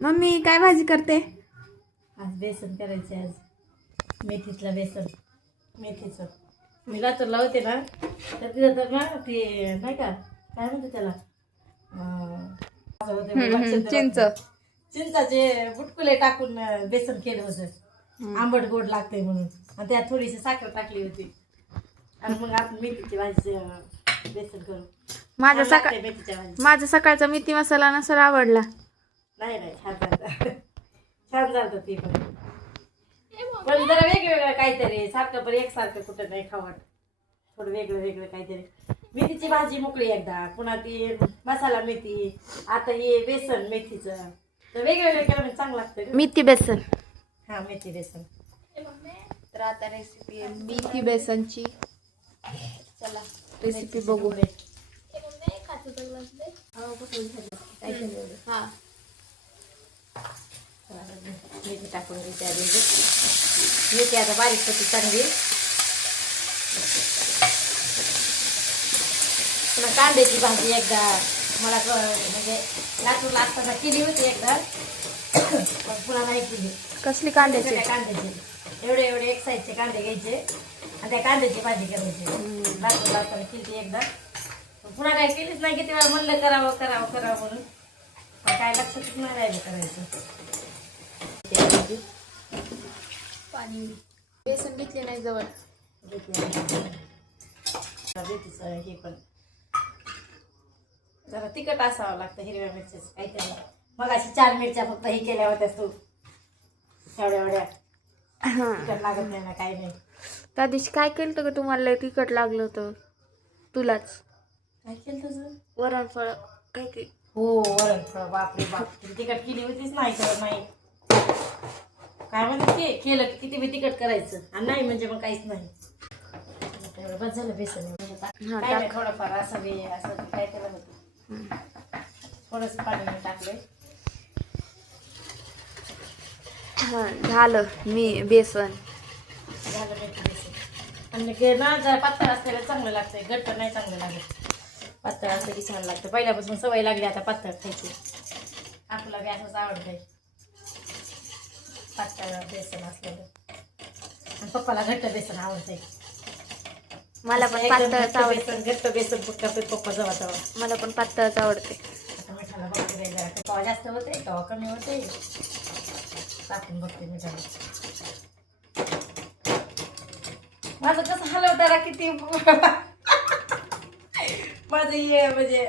Mummy काय भाजी करते? आज बेसन करायचे. आज मेथीतलं बेसन, मेथीचं मी लातूरला होते ना, तर तिथं तर ना ते नाही का काय म्हणते त्याला चिंच. चिंचाचे बुटकुले टाकून बेसन केलं होतं. आंबट गोड लागतंय म्हणून, आणि त्यात थोडीशी साखर टाकली होती. आणि मग आपण मेथीची भाजी बेसन करू. माझा सकाळचा मेथी मसाला नसेल आवडला. नाही छान झालं. छान झालं ते पण जरा वेगवेगळं काहीतरी, सारखं पण एकसारखं कुठं नाही खावट. थोडं वेगळं वेगळं काहीतरी. मेथीची भाजी मोकळी एकदा, पुन्हा ती मसाला मेथी, आता हे बेसन मेथीचं, तर वेगवेगळं केलं म्हणजे चांगलं लागतं. मेथी बेसन. हा मेथी बेसन. तर आता रेसिपी आहे मेथी बेसनची. चला रेसिपी बघू. हा मेथी टाकून घ्यायची आधी. मेथी आता बारीक होती चांगली. पुन्हा कांद्याची भाजी एकदा मला म्हणजे लातूरला असताना केली होती एकदा, पण पुन्हा नाही केली. कसली कांद्याची? कांद्याची एवढे एवढे एक साईजचे कांदे घ्यायचे आणि त्या कांद्याची भाजी करायची. लातूरला असताना केली एकदा, पुन्हा काय केलीच नाही. किती वेळा म्हणलं करावं करावं करावं म्हणून, पण काय लक्षातच नाही राहिलं करायचं. पाणी बेसन घेतले नाही जवळ. हे पण जरा तिखट असावं लागतं. हिरव्या मिरच्याच काहीतरी. मग अशी 4 मिरच्या फक्त हे केल्या होत्या तू, एवढ्या एवढ्या. तिखट लागत नाही ना, काही नाही. त्या दिवशी काय केलं का तुम्हाला लय तिखट लागलं होतं तुलाच? काय केलं तुझं? वरण फळ काय की. हो वरण फळ. बापरे बाप, तिखट केली होतीच नाही तर नाही. काय म्हणते ते केलं की किती बी तिखट करायचं, आणि नाही म्हणजे मग काहीच नाही. बस झालं बेसन. काय नाही, थोडंफार असं बी असं काय केलं होतं. थोडंच पाणी टाकले. हा झालं मी बेसन. झालं मेथी बेसन. आणि ना जरा पातळ असलेलं चांगलं लागतंय, घट्ट नाही चांगलं लागत. पातळ असलं की छान लागतं. पहिल्यापासून सवय लागली आता पातळ खायची. आपला बी असंच आवडतंय पातळ बेसन असलेलं. आणि पप्पाला घट्ट बेसन आवडतंय. मला पण पातळच आवडते. घट्ट बेसन पप्पा जवळ जवळ. मला पण पातळच आवडते. आता मिठाला बघते जरा, कवा जास्त होते कवा कमी होते, टाकून बघते मिठाला. माझं कसं हलवताना किती माझं हे म्हणजे